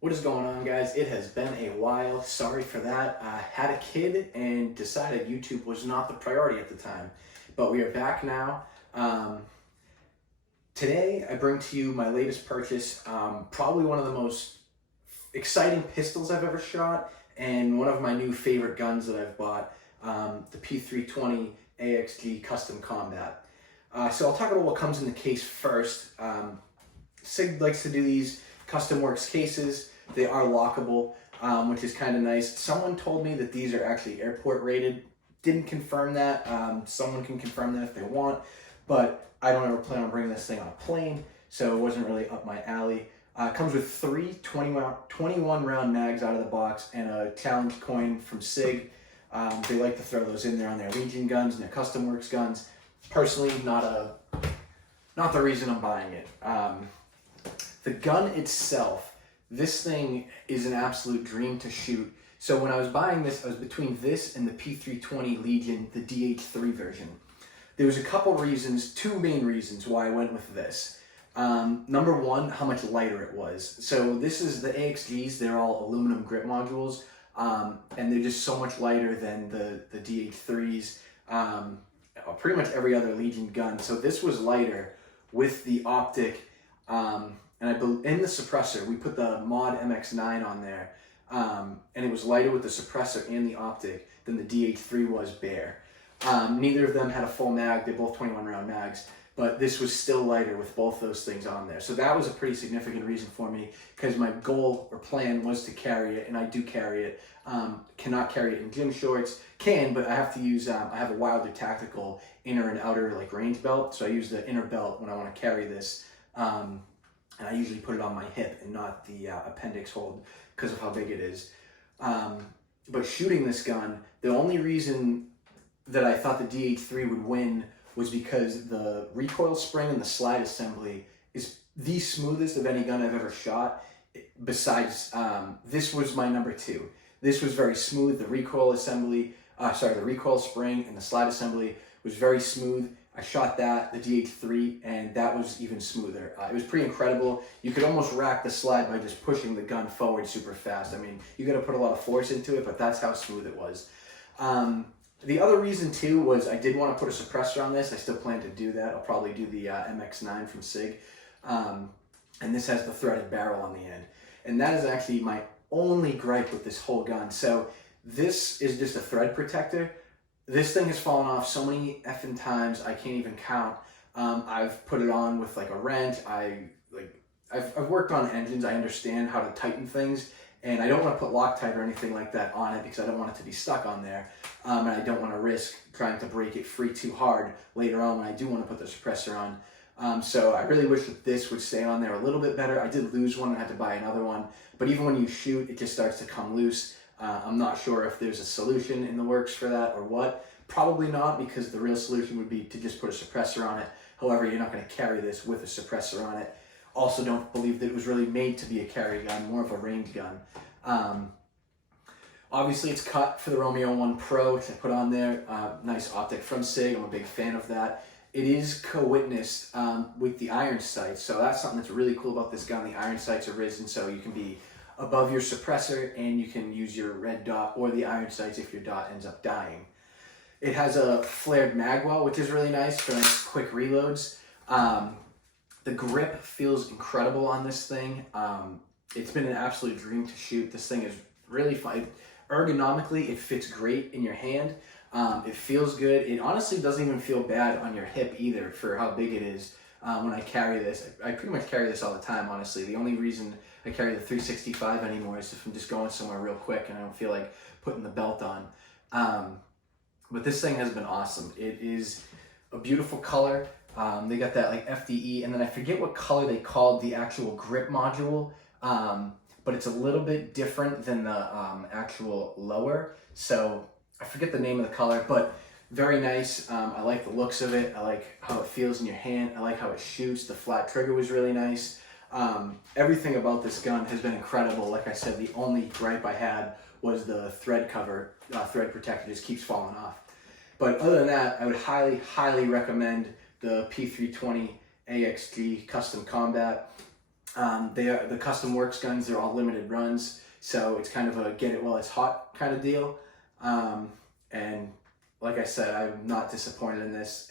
What is going on, guys? It has been a while. Sorry for that. I had a kid and decided YouTube was not the priority at the time. But we are back now. Today, I bring to you my latest purchase. Probably one of the most exciting pistols I've ever shot, and one of my new favorite guns that I've bought, the P320 AXG Custom Combat. So I'll talk about what comes in the case first. SIG likes to do these custom works cases. They are lockable, which is kind of nice. Someone told me that these are actually airport rated. Didn't confirm that. Someone can confirm that if they want, but I don't ever plan on bringing this thing on a plane, so it wasn't really up my alley. It comes with three 21 round mags out of the box and a challenge coin from SIG. They like to throw those in there on their Legion guns and their custom works guns. Personally, not the reason I'm buying it. The gun itself, this thing is an absolute dream to shoot. So when I was buying this, I was between this and the P320 Legion, the DH3 version. There was a couple reasons, two main reasons why I went with this. Number one, how much lighter it was. So this is the AXGs, they're all aluminum grip modules, and they're just so much lighter than the DH3s, pretty much every other Legion gun. So this was lighter with the optic, and in the suppressor, we put the Mod MX9 on there, and it was lighter with the suppressor and the optic than the DH3 was bare. Neither of them had a full mag, they're both 21 round mags, but this was still lighter with both those things on there. So that was a pretty significant reason for me, because my goal or plan was to carry it, and I do carry it. Cannot carry it in gym shorts, but I have to use, I have a Wilder Tactical inner and outer like range belt, so I use the inner belt when I want to carry this. And I usually put it on my hip and not the appendix hold because of how big it is. But shooting this gun, the only reason that I thought the DH3 would win was because the recoil spring and the slide assembly is the smoothest of any gun I've ever shot. Besides, this was my number two. This was very smooth. The recoil assembly, the recoil spring and the slide assembly was very smooth. I shot that, the DH3, and that was even smoother. It was pretty incredible. You could almost rack the slide by just pushing the gun forward super fast. I mean, you got to put a lot of force into it, but that's how smooth it was. The other reason too was I did want to put a suppressor on this. I still plan to do that. I'll probably do the MX9 from SIG. And this has the threaded barrel on the end. And that is actually my only gripe with this whole gun. So this is just a thread protector. This thing has fallen off so many effing times I can't even count. I've put it on with like a wrench. I've worked on engines. I understand how to tighten things, and I don't want to put Loctite or anything like that on it because I don't want it to be stuck on there, and I don't want to risk trying to break it free too hard later on when I do want to put the suppressor on. So I really wish that this would stay on there a little bit better. I did lose one and had to buy another one, but even when you shoot, it just starts to come loose. I'm not sure if there's a solution in the works for that or what. Probably not, because the real solution would be to just put a suppressor on it. However, you're not going to carry this with a suppressor on it. Also, don't believe that it was really made to be a carry gun, more of a range gun. Obviously, it's cut for the Romeo 1 Pro, which I put on there. Nice optic from SIG. I'm a big fan of that. It is co-witnessed with the iron sights, so that's something that's really cool about this gun. The iron sights are risen, so you can be above your suppressor and you can use your red dot or the iron sights if your dot ends up dying. It has a flared magwell, which is really nice for nice quick reloads. The grip feels incredible on this thing. It's been an absolute dream to shoot. This thing is really fun. Ergonomically, it fits great in your hand. It feels good. It honestly doesn't even feel bad on your hip either for how big it is. When I carry this, I pretty much carry this all the time, honestly. The only reason I carry the 365 anymore is if I'm just going somewhere real quick and I don't feel like putting the belt on. But this thing has been awesome. It is a beautiful color. They got that like FDE, and then I forget what color they called the actual grip module, but it's a little bit different than the actual lower. So I forget the name of the color, but very nice. I like the looks of it. I like how it feels in your hand. I like how it shoots. The flat trigger was really nice. Everything about this gun has been incredible. Like I said, the only gripe I had was the thread cover, thread protector just keeps falling off. But other than that, I would highly, highly recommend the P320 AXG Custom Combat. They are the custom works guns. They're all limited runs, so it's kind of a get it while it's hot kind of deal. And like I said, I'm not disappointed in this.